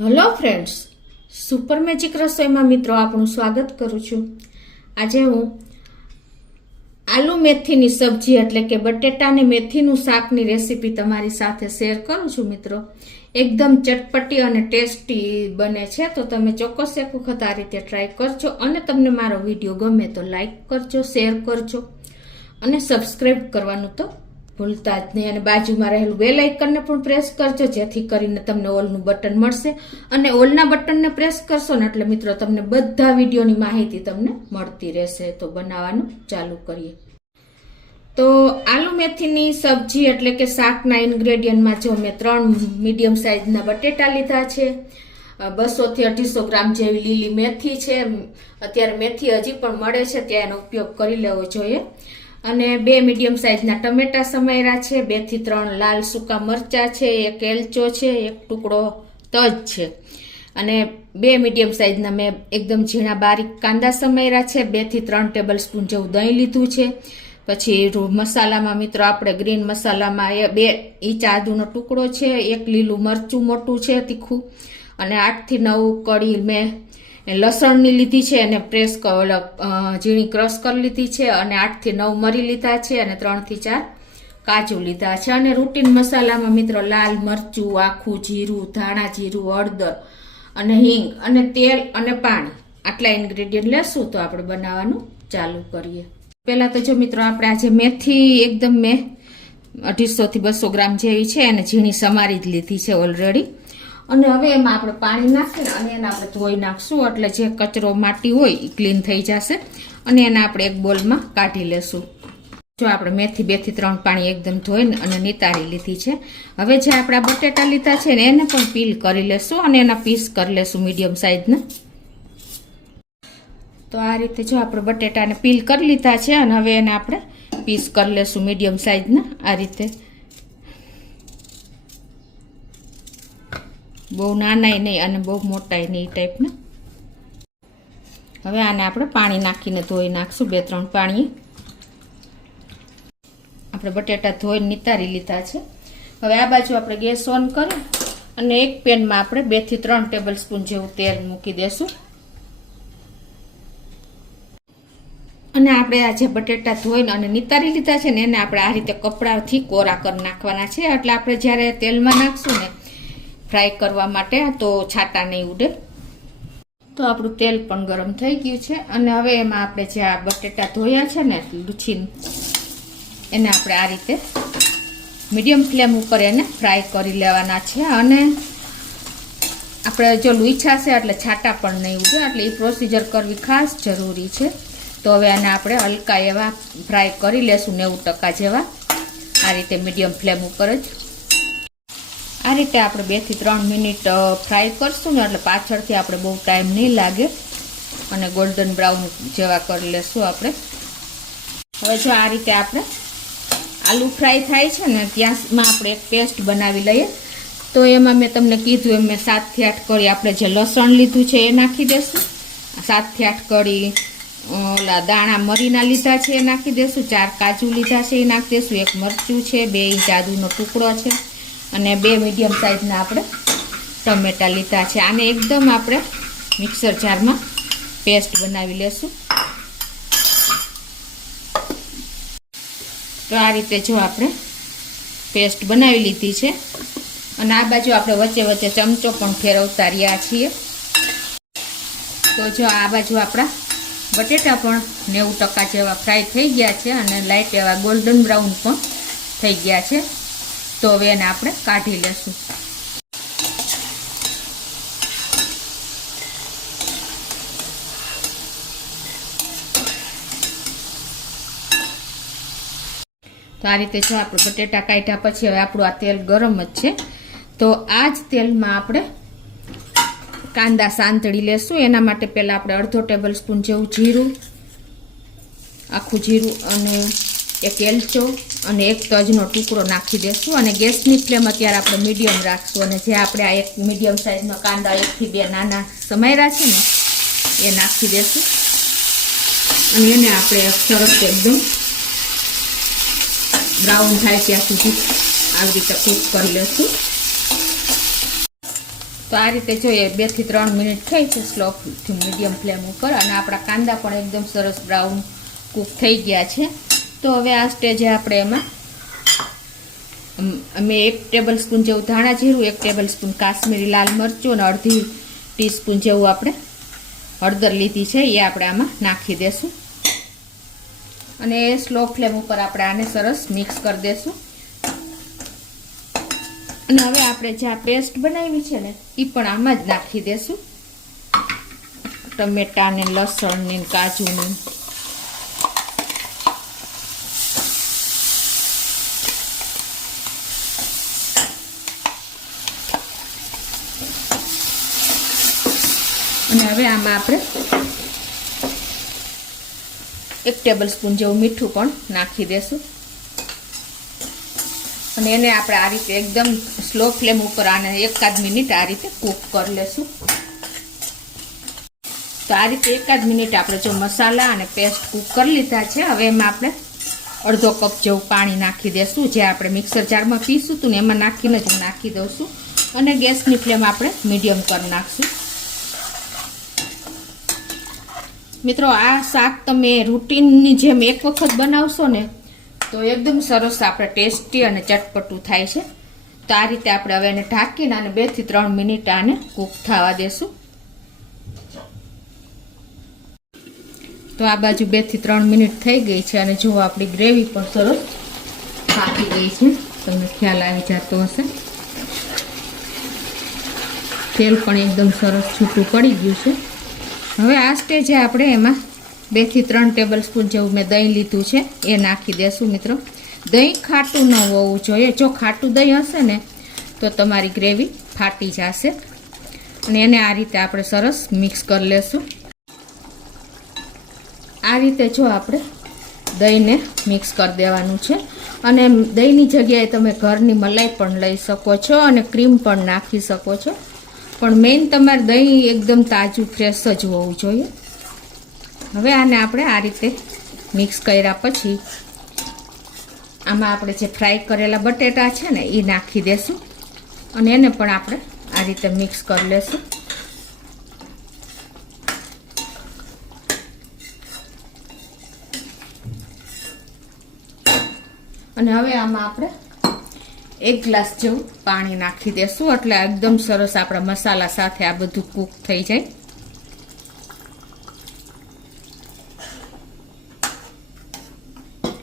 Hello friends, super magic રસોઈમાં મિત્રો આપણું સ્વાગત કરું છું। આજે હું આલુ મેથીની સબ્જી એટલે કે બટેટાની મેથીનું શાકની રેસીપી તમારી સાથે શેર કરું છું। મિત્રો એકદમ ચટપટી અને ટેસ્ટી બને છે, તો તમે ચોક્કસ એક વખત આ રીતે ટ્રાય કરજો અને તમને મારો વિડીયો ગમે તો લાઈક કરજો, શેર કરજો અને સબસ્ક્રાઈબ કરવાનું તો ભૂલતા જ નહીં। અને બાજુમાં રહેલું બેલ આઇકનને પણ પ્રેસ કરજો, જેથી કરીને તમને ઓલનું બટન મળશે અને ઓલના બટનને પ્રેસ કરશો ને એટલે મિત્રો તમને બધા વિડીયોની માહિતી તમને મળતી રહેશે। તો બનાવવાનું ચાલુ કરીએ। તો આલુ મેથીની સબ્જી એટલે કે શાકના ઇન્ગ્રેડિયન્ટમાં જો મેં 3 મીડિયમ સાઇઝના બટેટા લીધા છે, 200 થી 250 ગ્રામ જેવી લીલી મેથી છે। અત્યારે મેથી હજી પણ મળે છે ત્યાં એનો ઉપયોગ કરી લેવો જોઈએ। અને 2 મીડિયમ સાઇઝના ટમેટા સમાર્યા છે, 2 થી 3 લાલ સૂકા મરચા છે, 1 એલચો છે, 1 ટુકડો તજ છે અને 2 મીડિયમ સાઇઝના મેં એકદમ ઝીણા બારીક કાંદા સમાર્યા છે, 2 થી 3 ટેબલ સ્પૂન જેવું દહીં લીધું છે। પછી મસાલામાં મિત્રો આપણે ગ્રીન મસાલામાં 2 ઇંચ આદુનો ટુકડો છે, 1 લીલું મરચું મોટું છે તીખું અને 8 થી 9 કળી મેં લસણની લીધી છે અને ઝીણી ક્રશ કરી લીધી છે અને 8 થી 9 મરી લીધા છે અને 3 થી 4 કાજુ લીધા છે। અને રૂટીન મસાલામાં મિત્રો લાલ મરચું, આખું જીરું, ધાણા જીરું, હળદર અને હિંગ અને તેલ અને પાણી આટલા ઇન્ગ્રેડિયન્ટ લેશું તો આપણે બનાવવાનું ચાલુ કરીએ। પહેલા તો જો મિત્રો આપણે આજે મેથી એકદમ મેં 250 થી 200 ગ્રામ જેવી છે અને ઝીણી સમારી જ લીધી છે ઓલરેડી। અને હવે એમાં આપણે પાણી નાખીને અને એને આપણે ધોઈ નાખશું એટલે જે કચરો માટી હોય એ ક્લીન થઈ જશે અને એને આપણે એક બોલમાં કાઢી લેશું। જો આપણે મેથી 2 થી 3 પાણી એકદમ ધોઈને અને નિતારી લીધી છે। હવે જે આપણા બટેટા લીધા છે ને એને પણ પીલ કરી લેશું અને એના પીસ કરી લેશું મીડિયમ સાઇઝના। તો આ રીતે જો આપણે બટેટાને પીલ કરી લીધા છે અને હવે એને આપણે પીસ કરી લેશું મીડિયમ સાઇઝના આ રીતે। બહુ નાનાય નહીં અને બહુ મોટાય નહીં એ ટાઈપના। હવે આને આપણે પાણી નાખીને ધોઈ નાખશું 2-3 પાણી। આપણે બટેટા ધોઈને નિતારી લીધા છે। હવે આ બાજુ આપણે ગેસ ઓન કરી અને એક પેનમાં આપણે 2 થી 3 ટેબલ સ્પૂન જેવું તેલ મૂકી દેશું અને આપણે આ જે બટેટા ધોઈને અને નિતારી લીધા છે ને એને આપણે આ રીતે કપડાથી કોરા કરી નાખવાના છે એટલે આપણે જ્યારે તેલમાં નાખશું ને ફ્રાય કરવા માટે તો છાંટા નહીં ઉડે। તો આપણું તેલ પણ ગરમ થઈ ગયું છે અને હવે એમાં આપણે જે આ બટેટા ધોયા છે ને લૂછીને એને આપણે આ રીતે મીડિયમ ફ્લેમ ઉપર એને ફ્રાય કરી લેવાના છે અને આપણે જો લૂછા છે એટલે છાંટા પણ નહીં ઉડે એટલે એ પ્રોસિજર કરવી ખાસ જરૂરી છે। તો હવે આને આપણે હલકા એવા ફ્રાય કરી લેશું 90% જેવા આ રીતે મીડિયમ ફ્લેમ ઉપર જ। આ રીતે આપણે 2 થી 3 મિનિટ ફ્રાય કરશું ને એટલે પાછળથી આપણે બહુ ટાઈમ નહીં લાગે અને ગોલ્ડન બ્રાઉન જેવા કરી લેશું આપણે। હવે જો આ રીતે આપણે આલુ ફ્રાય થાય છે ને ત્યાંમાં આપણે એક પેસ્ટ બનાવી લઈએ। તો એમાં મેં તમને કીધું એમ મેં 7 થી 8 કળી આપણે જે લસણ લીધું છે એ નાખી દેશું, 7 થી 8 કળી ઓલા દાણા મરીના લીધા છે એ નાખી દેશું, 4 કાજુ લીધા છે એ નાખી દેશું, 1 મરચું છે, 2 ઇંચ આદુનો ટુકડો છે અને 2 મીડિયમ સાઇઝના આપણે ટમેટા લીધા છે। આને એકદમ આપણે મિક્સર જારમાં પેસ્ટ બનાવી લેશું। તો આ રીતે જો આપણે પેસ્ટ બનાવી લીધી છે અને આ બાજુ આપણે વચ્ચે વચ્ચે ચમચો પણ ફેરવતા રહ્યા છીએ। તો જો આ બાજુ આપણા બટેટા પણ 90% જેવા ફ્રાય થઈ ગયા છે અને લાઇટ એવા ગોલ્ડન બ્રાઉન પણ થઈ ગયા છે। તો હવે એને આપણે કાઢી લેશું। તો આ રીતે જો આપણે બટેટા કાઢ્યા પછી હવે આપણું આ તેલ ગરમ જ છે તો આ જ તેલમાં આપણે કાંદા સાંતળી લેશું। એના માટે પહેલાં આપણે અડધો ટેબલ સ્પૂન જેવું જીરું, આખું જીરું અને 1 એલચો અને 1 તજનો ટુકડો નાખી દેશું અને ગેસની ફ્લેમ અત્યારે આપણે મીડિયમ રાખશું અને જે આપણે આ 1 મીડિયમ સાઇઝનો કાંદા 1 થી 2 નાના સમાર્યા છે ને એ નાખી દેશું અને એને આપણે સરસ એકદમ બ્રાઉન થાય ત્યાં સુધી આવી રીતે કૂક કરી લેશું। તો આ રીતે જોઈએ 2 થી 3 મિનિટ થઈ છે સ્લો થી મીડિયમ ફ્લેમ ઉપર, અને આપણા કાંદા પણ એકદમ સરસ બ્રાઉન કૂક થઈ ગયા છે. તો હવે આ સ્ટેજે આપણે એમાં અમે 1 ટેબલ સ્પૂન જેવું ધાણા જીરું, 1 ટેબલ સ્પૂન કાશ્મીરી લાલ મરચું અને અડધી ટીસ્પૂન જેવું આપણે હળદર લીધી છે, એ આપણે આમાં નાખી દેશું. અને સ્લો ફ્લેમ ઉપર આપણે આને સરસ મિક્સ કરી દેશું. અને હવે આપણે જે આ પેસ્ટ બનાવી છે ને એ પણ આમાં જ નાખી દેશું, ટમેટા ને લસણ ને કાજુ ને. અને હવે આમાં આપણે 1 ટેબલ સ્પૂન જેવું મીઠું પણ નાખી દેશું. અને એને આપણે આ રીતે એકદમ સ્લો ફ્લેમ ઉપર આને 1 મિનિટ આ રીતે કૂક કરી લેશું. તો આ રીતે 1 મિનિટ આપણે જો મસાલા અને પેસ્ટ કૂક કરી લીધા છે. હવે એમાં આપણે અડધો કપ જેવું પાણી નાખી દેશું, જે આપણે મિક્સર જારમાં પીશું હતું ને એમાં નાખીને જ નાખી દઉંશું. અને ગેસની ફ્લેમ આપણે મીડિયમ કરી નાખશું. મિત્રો, આ શાક તમે રૂટીનની જેમ એક વખત બનાવશો ને તો એકદમ સરસ આપણે ટેસ્ટી અને ચટપટું થાય છે. તો આ રીતે આપણે હવે એને ઢાંકીને અને 2 થી 3 મિનિટ આને કૂક થવા દેશું. તો આ બાજુ 2 થી 3 મિનિટ થઈ ગઈ છે અને જો આપણી ગ્રેવી પણ સરસ પાકી ગઈ છે, તમને ખ્યાલ આવી જતો હશે. તેલ પણ એકદમ સરસ છૂટું પડી ગયું છે. હવે આ સ્ટેજે આપણે એમાં 2 થી 3 ટેબલ સ્પૂન જેવું મેં દહીં લીધું છે, એ નાખી દેશું. મિત્રો, દહીં ખાટું ન હોવું જોઈએ. જો ખાટું દહીં હશે ને તો તમારી ગ્રેવી ફાટી જશે. અને એને આ રીતે આપણે સરસ મિક્સ કરી લેશું. આ રીતે જો આપણે દહીંને મિક્સ કરી દેવાનું છે. અને દહીંની જગ્યાએ તમે ઘરની મલાઈ પણ લઈ શકો છો અને ક્રીમ પણ નાખી શકો છો. પણ મેઇન તમારે દહીં એકદમ તાજું ફ્રેશ જ હોવું જોઈએ. હવે આને આપણે આ રીતે મિક્સ કર્યા પછી આમાં આપણે જે ફ્રાય કરેલા બટેટા છે ને એ નાખી દેશું. અને એને પણ આપણે આ રીતે મિક્સ કરી લેશું. અને હવે આમાં આપણે 1 ગ્લાસ જેવું પાણી નાખી દેશું, એટલે એકદમ સરસ આપણા મસાલા સાથે આ બધું કૂક થઈ જાય.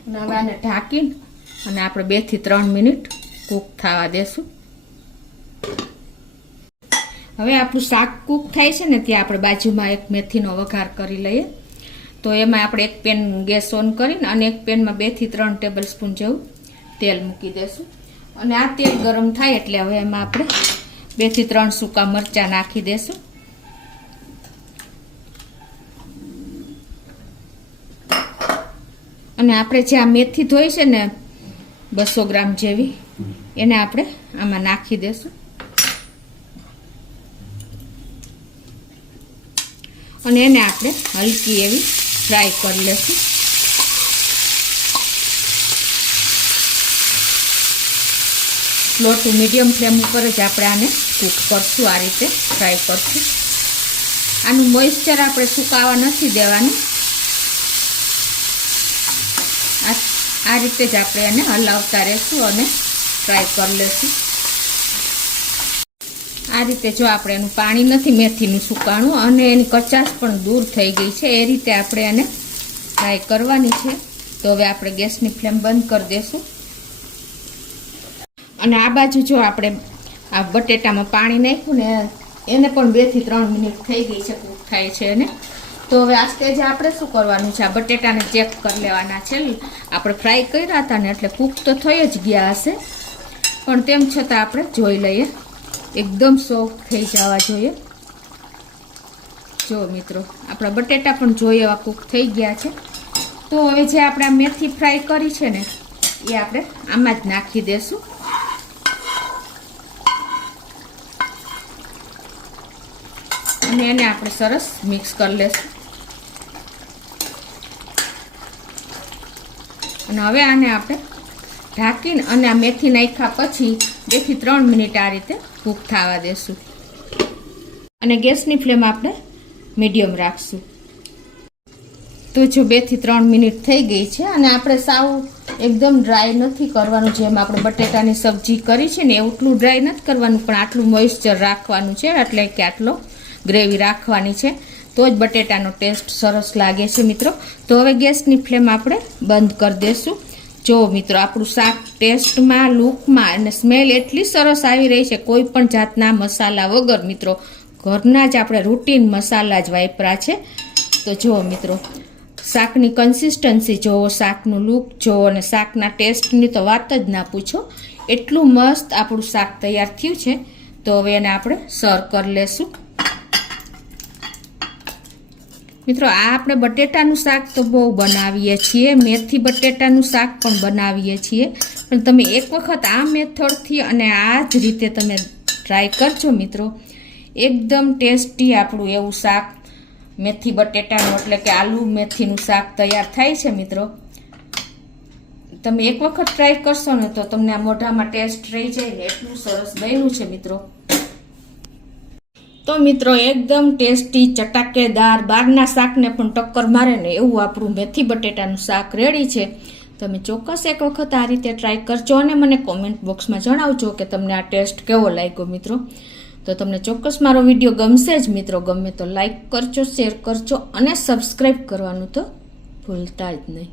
અને હવે આને ઢાંકીને અને આપણે 2 થી 3 મિનિટ કૂક થવા દેશું. હવે આપણું શાક કૂક થાય છે ને ત્યાં આપણે બાજુમાં એક મેથીનો વઘાર કરી લઈએ. તો એમાં આપણે એક પેન ગેસ ઓન કરીને અને એક પેનમાં 2 થી 3 ટેબલ સ્પૂન જેવું તેલ મૂકી દેશું. અને આ તેલ ગરમ થાય એટલે હવે એમાં આપણે 2 થી 3 સૂકા મરચાં નાખી દેશું. અને આપણે જે આ મેથી ધોઈ છે ને 200 ગ્રામ જેવી, એને આપણે આમાં નાખી દેશું. અને એને આપણે હલકી એવી ફ્રાય કરી લેશું. સ્લો ટુ મીડિયમ ફ્લેમ ઉપર જ આપણે આને કૂક કરશું, આ રીતે ફ્રાય કરશું. આનું મોઇસ્ચર આપણે સુકાવા નથી દેવાનું. આ રીતે જ આપણે એને હલાવતા રહેશું અને ફ્રાય કરી લેશું. આ રીતે જો આપણે એનું પાણી નથી મેથીનું સુકાણું અને એની કચાશ પણ દૂર થઈ ગઈ છે, એ રીતે આપણે એને ફ્રાય કરવાની છે. તો હવે આપણે ગેસની ફ્લેમ બંધ કરી દેશું. અને આ બાજુ જો આપણે આ બટેટામાં પાણી નાખ્યું ને એને પણ 2 થી 3 મિનિટ થઈ ગઈ છે, કૂક થાય છે એને. તો હવે આ સ્ટેજે આપણે શું કરવાનું છે, આ બટેટાને ચેક કરી લેવાના છે. આપણે ફ્રાય કર્યા હતા ને એટલે કૂક તો થઈ જ ગયા હશે, પણ તેમ છતાં આપણે જોઈ લઈએ. એકદમ સોફ્ટ થઈ જવા જોઈએ. જો મિત્રો, આપણા બટેટા પણ જોઈએ એવા કૂક થઈ ગયા છે. તો હવે જે આપણે આ મેથી ફ્રાય કરી છે ને એ આપણે આમાં જ નાખી દેશું. અને એને આપણે સરસ મિક્સ કરી લેશું. અને હવે આને આપણે ઢાંકીને અને આ મેથી નાખ્યા પછી 2 થી 3 મિનિટ આ રીતે કૂક થવા દેશું. અને ગેસની ફ્લેમ આપણે મીડિયમ રાખશું. તો જો 2 થી 3 મિનિટ થઈ ગઈ છે અને આપણે સાવ એકદમ ડ્રાય નથી કરવાનું. જેમ આપણે બટેટાની સબ્જી કરી છે ને એટલું ડ્રાય નથી કરવાનું, પણ આટલું મોઇસ્ચર રાખવાનું છે, એટલે કે આટલો ગ્રેવી રાખવાની છે, તો જ બટેટાનો ટેસ્ટ સરસ લાગે છે મિત્રો. તો હવે ગેસની ફ્લેમ આપણે બંધ કરી દઈશું. જો મિત્રો આપણું શાક ટેસ્ટમાં, લુકમાં અને સ્મેલ એટલી સરસ આવી રહી છે, કોઈ પણ જાતના મસાલા વગર મિત્રો. ઘરના જ આપણે રૂટીન મસાલા જ વાપરા છે. તો જુઓ મિત્રો, શાકની કન્સિસ્ટન્સી જુઓ, શાકનું લુક જુઓ અને શાકના ટેસ્ટની તો વાત જ ના પૂછો. એટલું મસ્ત આપણું શાક તૈયાર થયું છે. તો હવે એને આપણે સર્વ કરી લેશું. મિત્રો આ આપણે બટેટાનું શાક તો બહુ બનાવીએ છીએ, મેથી બટેટાનું શાક પણ બનાવીએ છીએ, પણ તમે એક વખત આ મેથડથી અને આ જ રીતે તમે ટ્રાય કરજો મિત્રો. એકદમ ટેસ્ટી આપણું એવું શાક મેથી બટેટાનું એટલે કે આલુ મેથીનું શાક તૈયાર થાય છે મિત્રો. તમે એક વખત ટ્રાય કરશો ને તો તમને આ મોઢામાં ટેસ્ટ રહી જાય ને એટલું સરસ બન્યું છે મિત્રો. તો મિત્રો એકદમ ટેસ્ટી, ચટાકેદાર, બહારના શાકને પણ ટક્કર મારે ને એવું આપણું મેથી બટેટાનું શાક રેડી છે. તમે ચોક્કસ એક વખત આ રીતે ટ્રાય કરજો અને મને કોમેન્ટ બોક્સમાં જણાવજો કે તમને આ ટેસ્ટ કેવો લાગ્યો મિત્રો. તો તમને ચોક્કસ મારો વિડીયો ગમશે જ મિત્રો. ગમે તો લાઈક કરજો, શેર કરજો અને સબસ્ક્રાઈબ કરવાનું તો ભૂલતા જ નહીં.